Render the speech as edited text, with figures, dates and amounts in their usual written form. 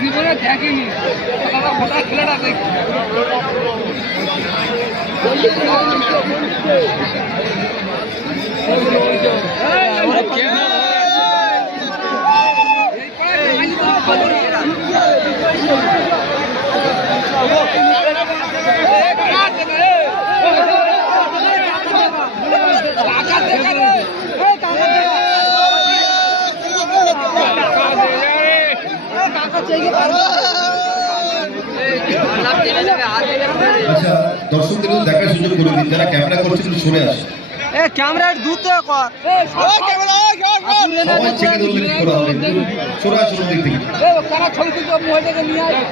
জীবনে দেখেনি খেলাটা দেখ আচ্ছা দর্শকদের দেখার সুযোগ করে দিন, যারা ক্যামেরা করছে একটু সরে আসে। ক্যামেরার দূরতে কর সবাই চেকে ধরলে কি করা হবে, সরে আসুন দিক থেকে। কারা ছবি তুলতে মহিলাকে নিয়ে আসে